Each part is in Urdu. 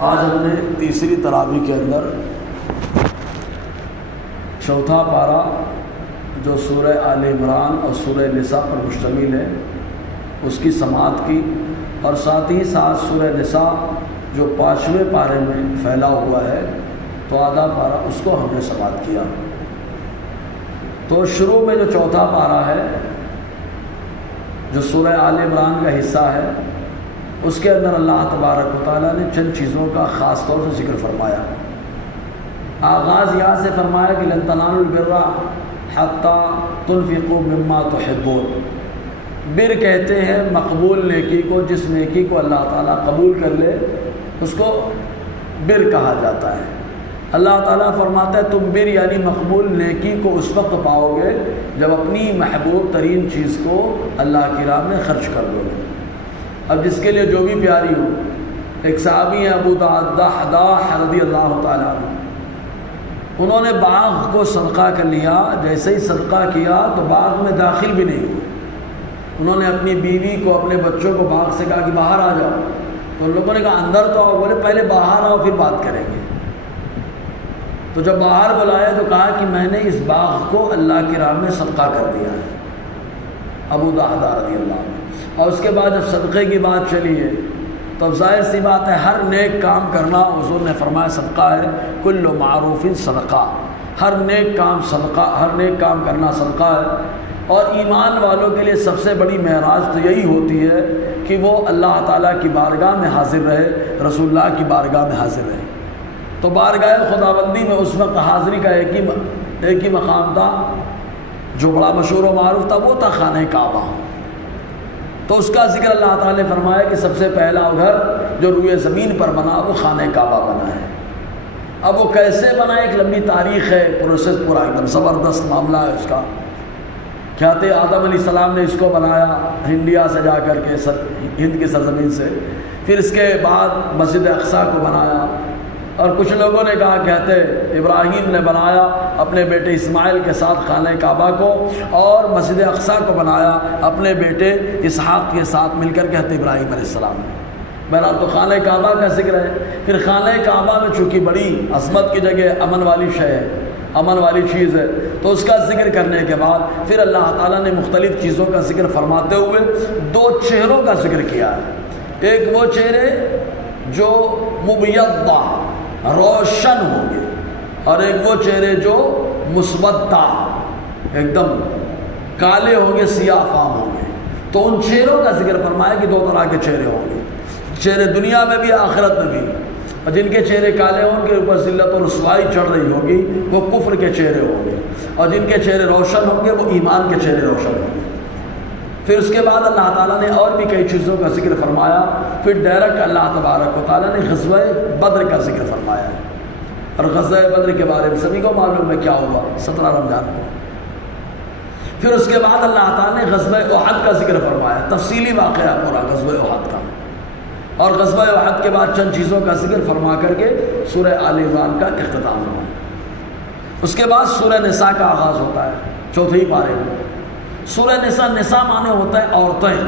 آج ہم نے تیسری تراویح کے اندر چوتھا پارہ جو سورہ آل عمران اور سورہ نساء پر مشتمل ہے اس کی سماعت کی، اور ساتھ ہی ساتھ سورہ نساء جو 5ویں پارے میں پھیلا ہوا ہے تو آدھا پارہ اس کو ہم نے سماعت کیا۔ تو شروع میں جو چوتھا پارہ ہے جو سورہ آل عمران کا حصہ ہے اس کے اندر اللہ تبارک و تعالیٰ نے چند چیزوں کا خاص طور سے ذکر فرمایا۔ آغاز یہاں سے فرمایا کہ لن تنالوا البر حتی تنفقوا مما تحبون۔ بر کہتے ہیں مقبول نیکی کو، جس نیکی کو اللہ تعالیٰ قبول کر لے اس کو بر کہا جاتا ہے۔ اللہ تعالیٰ فرماتا ہے تم بر یعنی مقبول نیکی کو اس وقت پاؤ گے جب اپنی محبوب ترین چیز کو اللہ کی راہ میں خرچ کر دو گے۔ اب جس کے لیے جو بھی پیاری ہو، ایک صحابی ہیں ابو دحداح رضی اللہ تعالیٰ عنہ، انہوں نے باغ کو صدقہ کر لیا۔ جیسے ہی صدقہ کیا تو باغ میں داخل بھی نہیں ہوئے۔ انہوں نے اپنی بیوی کو، اپنے بچوں کو باغ سے کہا کہ باہر آ جاؤ، تو ان لوگوں نے کہا اندر تو آؤ، بولے پہلے باہر آؤ پھر بات کریں گے۔ تو جب باہر بلایا تو کہا کہ میں نے اس باغ کو اللہ کی راہ میں صدقہ کر دیا ہے، ابو دحداح رضی اللہ عنہ۔ اور اس کے بعد جب صدقے کی بات چلی ہے تو ظاہر سی بات ہے ہر نیک کام کرنا، حضور نے فرمایا صدقہ ہے، کل معروف صدقہ، ہر نیک کام صدقہ، ہر نیک کام کرنا صدقہ ہے۔ اور ایمان والوں کے لیے سب سے بڑی معراج تو یہی ہوتی ہے کہ وہ اللہ تعالیٰ کی بارگاہ میں حاضر رہے، رسول اللہ کی بارگاہ میں حاضر رہے۔ تو بارگاہ خداوندی میں اس وقت حاضری کا ایک ہی مقام تھا جو بڑا مشہور و معروف تھا، وہ تھا خانہ کعبہ۔ تو اس کا ذکر اللہ تعالیٰ نے فرمایا کہ سب سے پہلا گھر جو روئے زمین پر بنا وہ خانہ کعبہ بنا ہے۔ اب وہ کیسے بنا، ایک لمبی تاریخ ہے، پروسیس پورا ایک دم زبردست معاملہ ہے اس کا۔ کہتے آدم علیہ السلام نے اس کو بنایا انڈیا سے جا کر کے، ہند کی سرزمین سے، پھر اس کے بعد مسجد اقصیٰ کو بنایا، اور کچھ لوگوں نے کہا کہتے ابراہیم نے بنایا اپنے بیٹے اسماعیل کے ساتھ خانہ کعبہ کو، اور مسجد اقصیٰ کو بنایا اپنے بیٹے اسحاق کے ساتھ مل کر، کہتے ابراہیم علیہ السلام نے۔ بہرحال تو خانہ کعبہ کا ذکر ہے۔ پھر خانہ کعبہ میں چونکہ بڑی عظمت کی جگہ، امن والی شے ہے، امن والی چیز ہے، تو اس کا ذکر کرنے کے بعد پھر اللہ تعالیٰ نے مختلف چیزوں کا ذکر فرماتے ہوئے دو چہروں کا ذکر کیا ہے۔ ایک وہ چہرے جو مبیضہ روشن ہوں گے، اور ایک وہ چہرے جو مسودہ ایک دم کالے ہوں گے، سیاہ فام ہوں گے۔ تو ان چہروں کا ذکر فرمایا کہ دو طرح کے چہرے ہوں گے، چہرے دنیا میں بھی آخرت میں بھی۔ اور جن کے چہرے کالے ہوں گے اوپر ذلت و رسوائی چڑھ رہی ہوگی، وہ کفر کے چہرے ہوں گے، اور جن کے چہرے روشن ہوں گے وہ ایمان کے چہرے روشن ہوں گے۔ پھر اس کے بعد اللہ تعالیٰ نے اور بھی کئی چیزوں کا ذکر فرمایا۔ پھر ڈائریکٹ اللہ تبارک و تعالیٰ نے غزوہ بدر کا ذکر فرمایا ہے، اور غزوہ بدر کے بارے میں سبھی کو معلوم ہے کیا ہوا، 17 رمضان کو۔ پھر اس کے بعد اللہ تعالیٰ نے غزوہ احد کا ذکر فرمایا، تفصیلی واقعہ پورا غزوہ احد کا، اور غزوہ احد کے بعد چند چیزوں کا ذکر فرما کر کے سورہ آل عمران کا اختتام ہوا۔ اس کے بعد سورہ نساء کا آغاز ہوتا ہے چوتھے پارے میں۔ سورہ نساء، نساء معنی ہوتا ہے عورتیں۔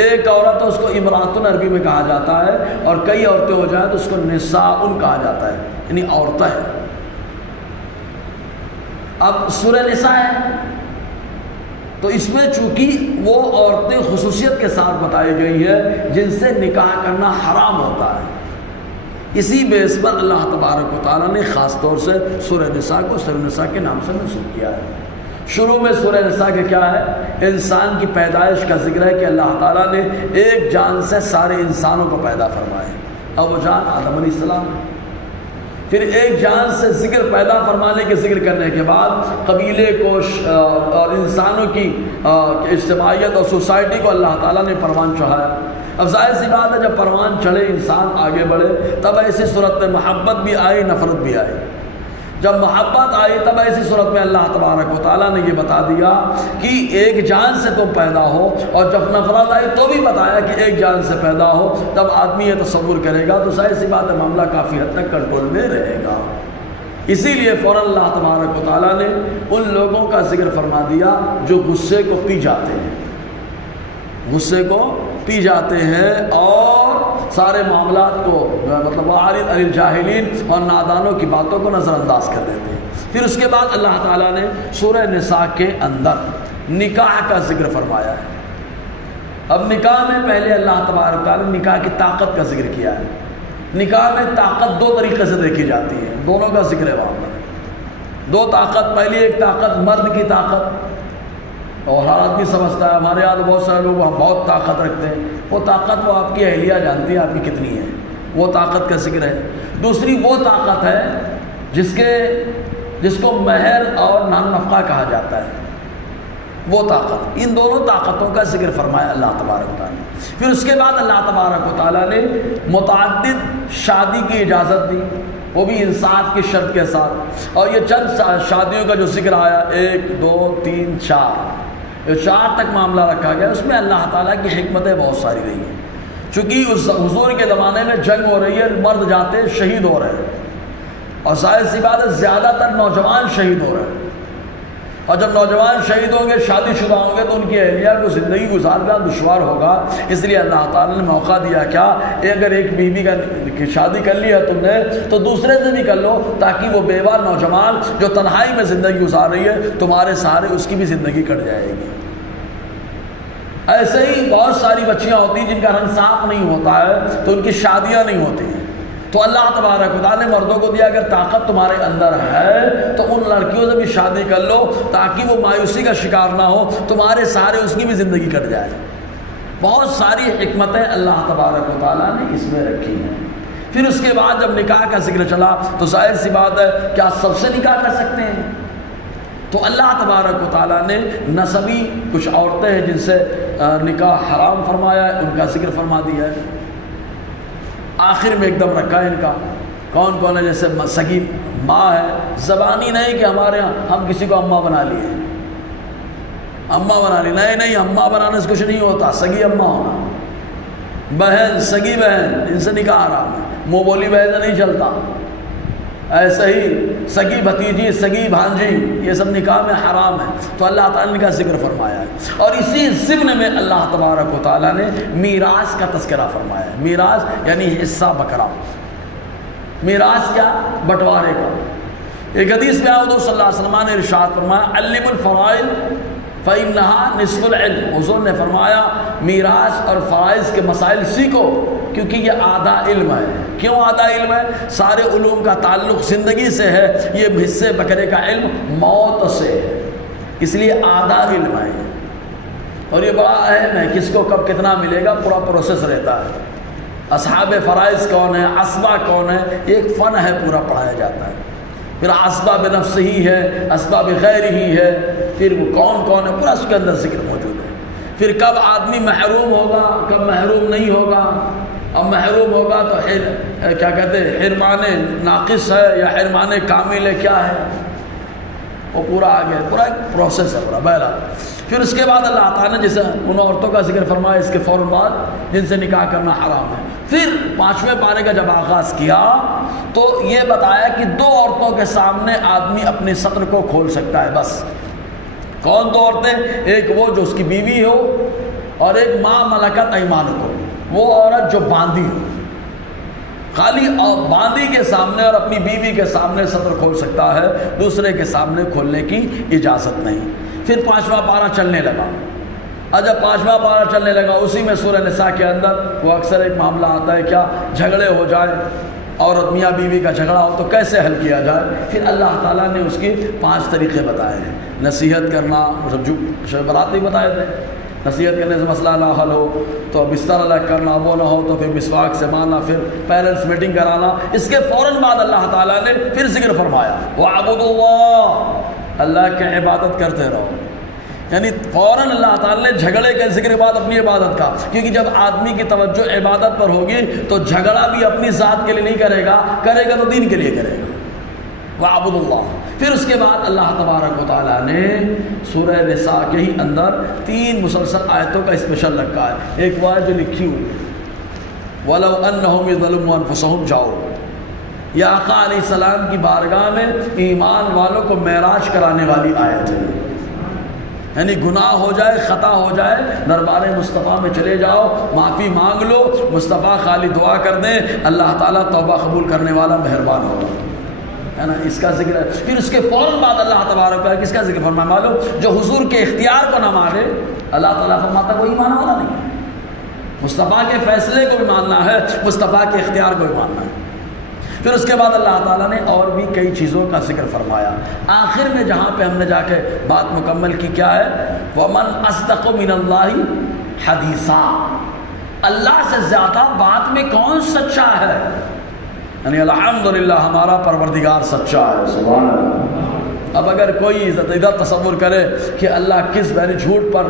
ایک عورت اس کو امرأۃ عربی میں کہا جاتا ہے، اور کئی عورتیں ہو جائیں تو اس کو نساء کہا جاتا ہے، یعنی عورتیں۔ اب سورہ نساء ہے تو اس میں چونکہ وہ عورتیں خصوصیت کے ساتھ بتائی گئی ہے جن سے نکاح کرنا حرام ہوتا ہے، اسی بیس پر اللہ تبارک و تعالیٰ نے خاص طور سے سورہ نساء کو سورہ نساء کے نام سے منسوب کیا ہے۔ شروع میں سورہ نساء کے کیا ہے، انسان کی پیدائش کا ذکر ہے کہ اللہ تعالیٰ نے ایک جان سے سارے انسانوں کو پیدا فرمائے، اور وہ جان آدم علیہ السلام۔ پھر ایک جان سے ذکر پیدا فرمانے کے ذکر کرنے کے بعد قبیلے کو اور انسانوں کی اجتماعیت اور سوسائٹی کو اللہ تعالیٰ نے پروان چڑھایا۔ اب ظاہر سی بات ہے جب پروان چڑھے، انسان آگے بڑھے، تب ایسی صورت میں محبت بھی آئی، نفرت بھی آئی۔ جب محبت آئی تب ایسی صورت میں اللہ تبارک و تعالیٰ نے یہ بتا دیا کہ ایک جان سے تم پیدا ہو، اور جب نفرت آئی تو بھی بتایا کہ ایک جان سے پیدا ہو۔ تب آدمی یہ تصور کرے گا تو ظاہر سی بات ہے معاملہ کافی حد تک کنٹرول میں رہے گا۔ اسی لیے فوراً اللہ تبارک و تعالیٰ نے ان لوگوں کا ذکر فرما دیا جو غصے کو پی جاتے ہیں، غصے کو پی جاتے ہیں، اور سارے معاملات کو مطلب وَأَعْرِضْ عَنِ الْجَاهِلِينَ اور نادانوں کی باتوں کو نظر انداز کر دیتے ہیں۔ پھر اس کے بعد اللہ تعالیٰ نے سورہ نساء کے اندر نکاح کا ذکر فرمایا ہے۔ اب نکاح میں پہلے اللہ تبارک تعالیٰ نے نکاح کی طاقت کا ذکر کیا ہے۔ نکاح میں طاقت دو طریقے سے دیکھی جاتی ہے، دونوں کا ذکر ہے وہاں پر۔ دو طاقت، پہلی ایک طاقت مرد کی طاقت، اور ہر آدمی سمجھتا ہے، ہمارے یہاں بہت سارے لوگ وہاں بہت طاقت رکھتے ہیں، وہ طاقت وہ آپ کی اہلیہ جانتی ہے آپ کی کتنی ہے، وہ طاقت کا ذکر ہے۔ دوسری وہ طاقت ہے جس کو مہر اور نان نفقہ کہا جاتا ہے، وہ طاقت۔ ان دونوں طاقتوں کا ذکر فرمایا اللہ تبارک و تعالیٰ نے۔ پھر اس کے بعد اللہ تبارک و تعالیٰ نے متعدد شادی کی اجازت دی، وہ بھی انصاف کی شرط کے ساتھ۔ اور یہ چند شادیوں کا جو ذکر آیا، 1 2 3 4، یہ 4 تک معاملہ رکھا گیا، اس میں اللہ تعالیٰ کی حکمتیں بہت ساری رہی ہیں۔ چونکہ اس حضور کے زمانے میں جنگ ہو رہی ہے، مرد جاتے شہید ہو رہے ہیں، اور ظاہر سی بات ہے زیادہ تر نوجوان شہید ہو رہے ہیں، اور جب نوجوان شہید ہوں گے، شادی شدہ ہوں گے، تو ان کی اہلیہ کو زندگی گزارنا دشوار ہوگا۔ اس لیے اللہ تعالیٰ نے موقع دیا کیا کہ اگر ایک بیوی کا شادی کر لی ہے تم نے، تو دوسرے سے بھی کر لو، تاکہ وہ بیوہ نوجوان جو تنہائی میں زندگی گزار رہی ہے، تمہارے سہارے اس کی بھی زندگی کٹ جائے گی۔ ایسے ہی بہت ساری بچیاں ہوتی ہیں جن کا رنگ صاف نہیں ہوتا ہے، تو ان کی شادیاں نہیں ہوتی ہیں۔ تو اللہ تبارک و تعالیٰ نے مردوں کو دیا، اگر طاقت تمہارے اندر ہے تو ان لڑکیوں سے بھی شادی کر لو، تاکہ وہ مایوسی کا شکار نہ ہو، تمہارے سارے اس کی بھی زندگی کٹ جائے۔ بہت ساری حکمتیں اللہ تبارک و تعالیٰ نے اس میں رکھی ہیں۔ پھر اس کے بعد جب نکاح کا ذکر چلا تو ظاہر سی بات ہے، کیا سب سے نکاح کر سکتے ہیں؟ تو اللہ تبارک و تعالیٰ نے نسبی کچھ عورتیں ہیں جن سے نکاح حرام فرمایا ہے، ان کا ذکر فرما دیا ہے۔ آخر میں ایک دم رکھا ہے ان کا، کون کون ہے؟ جیسے سگی ماں ہے، زبانی نہیں کہ ہمارے یہاں ہم کسی کو اماں بنا لیے، اماں بنا لی، نہیں، اماں بنانے سے کچھ نہیں ہوتا، سگی اماں ہونا۔ بہن، سگی بہن، ان سے نکاح حرام ہے، منہ بولی بہن سے نہیں چلتا۔ ایسے ہی سگی بھتیجی، سگی بھانجی، یہ سب نکاح میں حرام ہے۔ تو اللہ تعالیٰ نے کا ذکر فرمایا ہے، اور اسی ضمن میں اللہ تبارک و تعالیٰ نے میراث کا تذکرہ فرمایا ہے۔ میراث یعنی حصہ بکرا، میراث کیا؟ بٹوارے کا۔ ایک حدیث میں حضور صلی اللہ علیہ وسلم نے ارشاد فرمایا، علم الفرائض فإنها نصف العلم۔ حضور نے فرمایا میراث اور فرائض کے مسائل سیکھو، کیونکہ یہ آدھا علم ہے۔ کیوں آدھا علم ہے؟ سارے علوم کا تعلق زندگی سے ہے، یہ حصے بکرے کا علم موت سے ہے، اس لیے آدھا علم ہے۔ اور یہ بڑا اہم ہے، کس کو کب کتنا ملے گا، پورا پروسیس رہتا ہے۔ اصحاب فرائض کون ہے، عصبہ کون ہے، ایک فن ہے، پورا پڑھایا جاتا ہے۔ پھر عصبہ بنفس ہی ہے، عصبہ بغیر ہی ہے، پھر وہ کون کون ہے، پورا اس کے اندر ذکر موجود ہے۔ پھر کب آدمی محروم ہوگا، کب محروم نہیں ہوگا، اب محروم ہوگا تو کیا کہتے ہیں، حرمان ناقص ہے یا حرمان کامل ہے، کیا ہے، وہ پورا آگے پورا ایک پروسیس ہے پورا بہرحال۔ پھر اس کے بعد اللہ تعالیٰ نے جیسے ان عورتوں کا ذکر فرمایا اس کے فوراً بعد جن سے نکاح کرنا حرام ہے۔ پھر 5ویں پارے کا جب آغاز کیا تو یہ بتایا کہ 2 عورتوں کے سامنے آدمی اپنی سطر کو کھول سکتا ہے، بس۔ کون 2 عورتیں؟ ایک وہ جو اس کی بیوی ہو، اور ایک ماں ملکت ایمانکم، وہ عورت جو باندھی ہو۔ خالی باندھی کے سامنے اور اپنی بیوی کے سامنے سطر کھول سکتا ہے، دوسرے کے سامنے کھولنے کی اجازت نہیں۔ پھر 5واں پارہ چلنے لگا، اور جب 5واں پارہ چلنے لگا اسی میں سورہ نساء کے اندر وہ اکثر ایک معاملہ آتا ہے، کیا جھگڑے ہو جائے، عورت میاں بیوی کا جھگڑا ہو تو کیسے حل کیا جائے۔ پھر اللہ تعالیٰ نے اس کی 5 طریقے بتائے ہیں۔ نصیحت کرنا، شب برات نہیں بتائے تھے، نصیحت کرنے سے مسئلہ نہ حل ہو تو بستر الگ کرنا، وہ نہ ہو تو پھر مسواک سے مارنا، پھر پیرنٹس میٹنگ کرانا۔ اس کے فوراً بعد اللہ تعالیٰ نے پھر ذکر فرمایا، وَاعْبُدُوا اللَّهَ، اللہ کی عبادت کرتے رہو۔ یعنی فوراً اللہ تعالیٰ نے جھگڑے کے ذکر بعد اپنی عبادت کا، کیونکہ جب آدمی کی توجہ عبادت پر ہوگی تو جھگڑا بھی اپنی ذات کے لیے نہیں کرے گا، کرے گا تو دین کے لیے کرے گا۔ وَاعْبُدُوا اللَّهَ۔ پھر اس کے بعد اللہ تبارک و تعالیٰ نے سورہ نساء کے ہی اندر 3 مسلسل آیتوں کا اسپیشل رکھا ہے۔ ایک وہ جو لکھی ہوئی وَلَوْ أَنَّهُمْ إِذْ ظَلَمُوا أَنفُسَهُمْ جاؤ، یہ آقا علیہ السلام کی بارگاہ میں ایمان والوں کو معراج کرانے والی آیت ہے۔ یعنی گناہ ہو جائے، خطا ہو جائے، دربار مصطفیٰ میں چلے جاؤ، معافی مانگ لو، مصطفیٰ خالی دعا کر دیں، اللہ تعالیٰ توبہ قبول کرنے والا مہربان ہوگا، ہے نا۔ اس کا ذکر ہے۔ پھر اس کے فوراً بعد اللہ تبارک و تعالیٰ کس کا ذکر فرمایا معلوم؟ جو حضور کے اختیار کو نہ مانے، اللہ تعالیٰ فرماتا ہے وہ ایمان والا نہیں ہے۔ مصطفیٰ کے فیصلے کو بھی ماننا ہے، مصطفیٰ کے اختیار کو بھی ماننا ہے۔ پھر اس کے بعد اللہ تعالیٰ نے اور بھی کئی چیزوں کا ذکر فرمایا۔ آخر میں جہاں پہ ہم نے جا کے بات مکمل کی کیا ہے؟ وَمَنْ أَصْدَقُ مِنَ اللَّهِ حَدِيثًا، اللہ سے زیادہ بات میں کون سچا ہے؟ یعنی الحمدللہ ہمارا پروردگار سچا ہے، سبحان اللہ۔ اب اگر کوئی ادھر تصور کرے کہ اللہ کس یعنی جھوٹ پر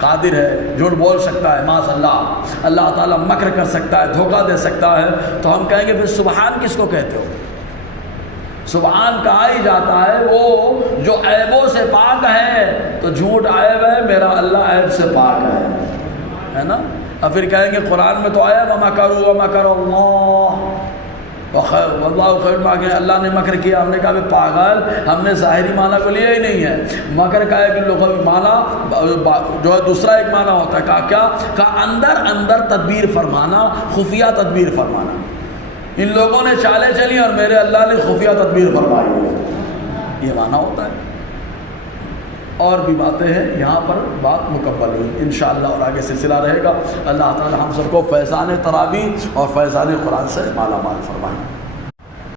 قادر ہے، جھوٹ بول سکتا ہے، معاذ اللہ، اللہ تعالیٰ مکر کر سکتا ہے، دھوکہ دے سکتا ہے، تو ہم کہیں گے پھر سبحان کس کو کہتے ہو؟ سبحان کہا ہی جاتا ہے وہ جو عیبوں سے پاک ہے، تو جھوٹ عیب ہے، میرا اللہ عیب سے پاک ہے نا۔ اور پھر کہیں گے قرآن میں تو آیا وَمَكَرُوا وَمَكَرَ اللَّهُ واللہ خیر الماکرین، اللہ نے مکر کیا۔ ہم نے کہا کہ پاگل، ہم نے ظاہری معنی کو لیا ہی نہیں ہے۔ مکر کا ایک لغوی معنی جو ہے دوسرا ایک معنی ہوتا ہے، کہا کیا؟ کہا اندر اندر تدبیر فرمانا، خفیہ تدبیر فرمانا۔ ان لوگوں نے چالیں چلی اور میرے اللہ نے خفیہ تدبیر فرمائی ہے، یہ معنی ہوتا ہے۔ اور بھی باتیں ہیں، یہاں پر بات مکمل ہوئی انشاءاللہ، اور آگے سلسلہ رہے گا۔ اللہ تعالی ہم سب کو فیضان تراویح اور فیضان قرآن سے مالا مال فرمائے۔